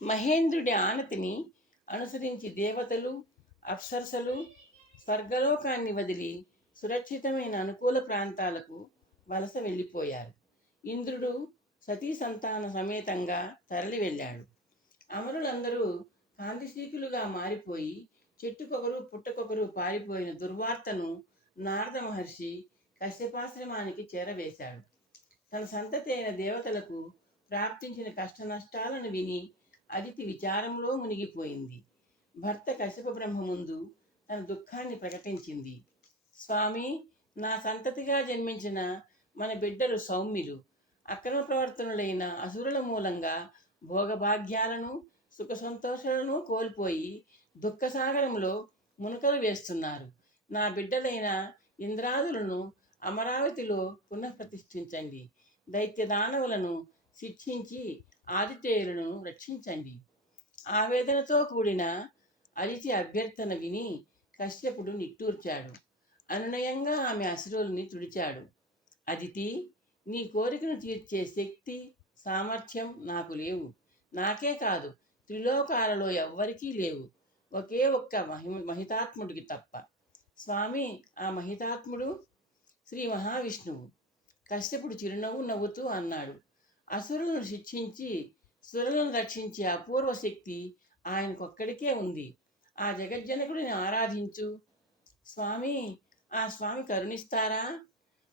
మహేంద్రుడి ఆనతిని అనుసరించి దేవతలు అప్సరసలు స్వర్గలోకాన్ని వదిలి సురక్షితమైన అనుకూల ప్రాంతాలకు వలస వెళ్ళిపోయారు. ఇంద్రుడు సతీ సంతాన సమేతంగా తరలి వెళ్ళాడు. అమరులందరూ కాంతిశీకులుగా మారిపోయి చెట్టుకొకరు పుట్టకొకరు పారిపోయిన దుర్వార్తను నారద మహర్షి కశ్యపాశ్రమానికి చేరవేశాడు. తన సంతతి అయిన దేవతలకు ప్రాప్తించిన కష్ట నష్టాలను విని అదితి విచారంలో మునిగిపోయింది. భర్త కశ్యప బ్రహ్మ ముందు తన దుఃఖాన్ని ప్రకటించింది. స్వామి నా సంతతిగా జన్మించిన మన బిడ్డలు సౌమ్యులు అక్రమ ప్రవర్తనులైన అసురుల మూలంగా భోగభాగ్యాలను సుఖ సంతోషాలను కోల్పోయి దుఃఖసాగరంలో మునకలు వేస్తున్నారు. నా బిడ్డలైన ఇంద్రాదులను అమరావతిలో పునఃప్రతిష్ఠించండి. దైత్య దానవులను శిక్షించి ఆదితేయులను రక్షించండి. ఆవేదనతో కూడిన అరిచి అభ్యర్థన విని కశ్యపుడు నిట్టూర్చాడు. అనునయంగా ఆమె అసురుల్ని తుడిచాడు. అదితి నీ కోరికను తీర్చే శక్తి సామర్థ్యం నాకు లేవు. నాకే కాదు త్రిలోకాలలో ఎవ్వరికీ లేవు. ఒకే ఒక్క మహి మహితాత్ముడికి తప్ప. స్వామి ఆ మహితాత్ముడు శ్రీ మహావిష్ణువు. కశ్యపుడు చిరునవ్వు నవ్వుతూ అన్నాడు. అసురులను శిక్షించి సురులను రక్షించే అపూర్వ శక్తి ఆయనకొక్కడికే ఉంది. ఆ జగజ్జనకుడిని ఆరాధించు. స్వామి ఆ స్వామి కరుణిస్తారా?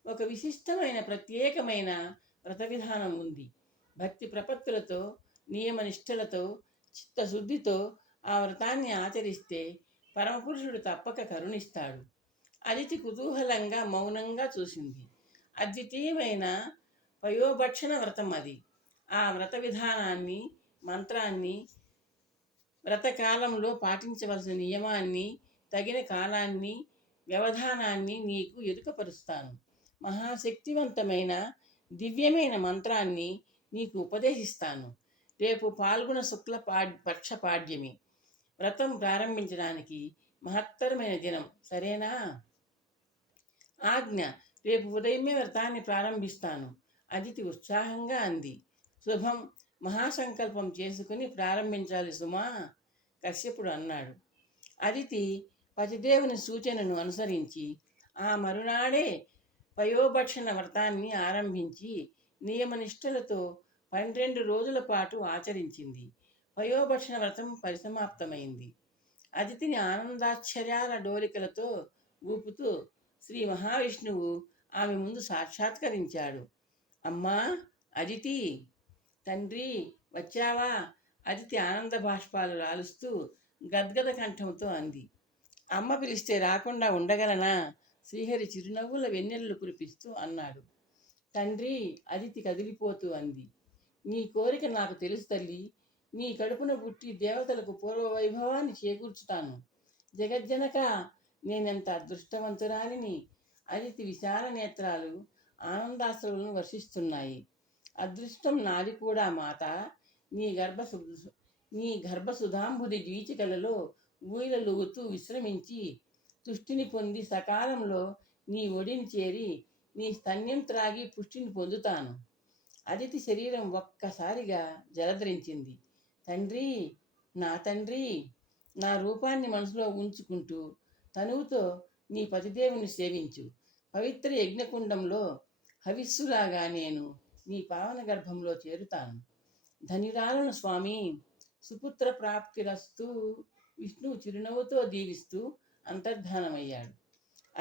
ఒక విశిష్టమైన ప్రత్యేకమైన వ్రత విధానం ఉంది. భక్తి ప్రపత్తులతో నియమనిష్టలతో చిత్తశుద్ధితో ఆ వ్రతాన్ని ఆచరిస్తే పరమపురుషుడు తప్పక కరుణిస్తాడు. అదితి కుతూహలంగా మౌనంగా చూసింది. అద్వితీయమైన పయోభక్షణ వ్రతం అది. ఆ వ్రత విధానాన్ని మంత్రాన్ని వ్రతకాలంలో పాటించవలసిన నియమాన్ని తగిన కాలాన్ని వ్యవధానాన్ని నీకు ఎరుకపరుస్తాను. మహాశక్తివంతమైన దివ్యమైన మంత్రాన్ని నీకు ఉపదేశిస్తాను. రేపు పాల్గొన శుక్ల పక్ష పాడ్యమి. వ్రతం ప్రారంభించడానికి మహత్తరమైన దినం సరేనా? ఆజ్ఞ. రేపు ఉదయమే వ్రతాన్ని ప్రారంభిస్తాను. అదితి ఉత్సాహంగా అంది. శుభం మహాసంకల్పం చేసుకుని ప్రారంభించాలి సుమా కశ్యపుడు అన్నాడు. అదితి పతిదేవుని సూచనను అనుసరించి ఆ మరునాడే పయోభక్షణ వ్రతాన్ని ఆరంభించి నియమనిష్టలతో పన్నెండు రోజుల పాటు ఆచరించింది. పయోభక్షణ వ్రతం పరిసమాప్తమైంది. అదితిని ఆనందాశ్చర్యాల డోలికలతో ఊపుతూ శ్రీ మహావిష్ణువు ఆమె ముందు సాక్షాత్కరించాడు. అమ్మా అదితి తండ్రి వచ్చావా? అదితి ఆనంద బాష్పాలు రాలుస్తూ గద్గద కంఠంతో అంది. అమ్మ పిలిస్తే రాకుండా ఉండగలనా? శ్రీహరి చిరునవ్వుల వెన్నెలలు కురిపిస్తూ అన్నాడు. తండ్రి అదితి కదిలిపోతూ అంది. నీ కోరిక నాకు తెలుసు తల్లి. నీ కడుపున పుట్టి దేవతలకు పూర్వ వైభవాన్ని చేకూర్చుతాను. జగజ్జనక నేనెంత అదృష్టవంతురాలిని? అదితి విశాల నేత్రాలు ఆనందాశ్రువులను వర్షిస్తున్నాయి. అదృష్టం నాది కూడా మాత. నీ గర్భ నీ గర్భసుధాంబుది జీచికలలో ఊయలలుగుతూ విశ్రమించి తుష్టిని పొంది సకాలంలో నీ ఒడిని చేరి నీ స్తన్యం త్రాగి పుష్టిని పొందుతాను. అదితి శరీరం ఒక్కసారిగా జలధరించింది. తండ్రి నా తండ్రి నా రూపాన్ని మనసులో ఉంచుకుంటూ తనువుతో నీ పతిదేవుని సేవించు. పవిత్ర యజ్ఞకుండంలో హవిస్సులాగా నేను నీ పావన గర్భంలో చేరుతాను. ధనిరాలను స్వామి సుపుత్ర ప్రాప్తిరస్తూ విష్ణువు చిరునవ్వుతో దీవిస్తూ అంతర్ధానమయ్యాడు.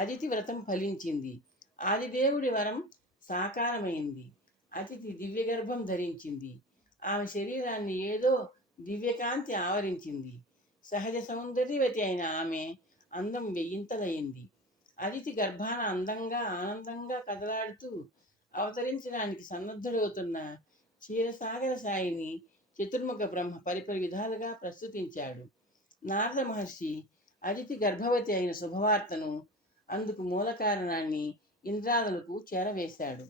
అతిథి వ్రతం ఫలించింది. ఆదిదేవుడి వరం సాకారమైంది. అతిథి దివ్యగర్భం ధరించింది. ఆమె శరీరాన్ని ఏదో దివ్యకాంతి ఆవరించింది. సహజ సౌందర్యవతి అయిన ఆమె అందం వెయ్యింతలయ్యింది అదితి గర్భాన అందంగా ఆనందంగా కదలాడుతూ అవతరించడానికి సన్నద్ధుడవుతున్న క్షీరసాగర సాయిని చతుర్ముఖ బ్రహ్మ పరిపరి విధాలుగా ప్రస్తుతించాడు. నారద మహర్షి అదితి గర్భవతి అయిన శుభవార్తను అందుకు మూల కారణాన్ని ఇంద్రాదులకు చేరవేశాడు.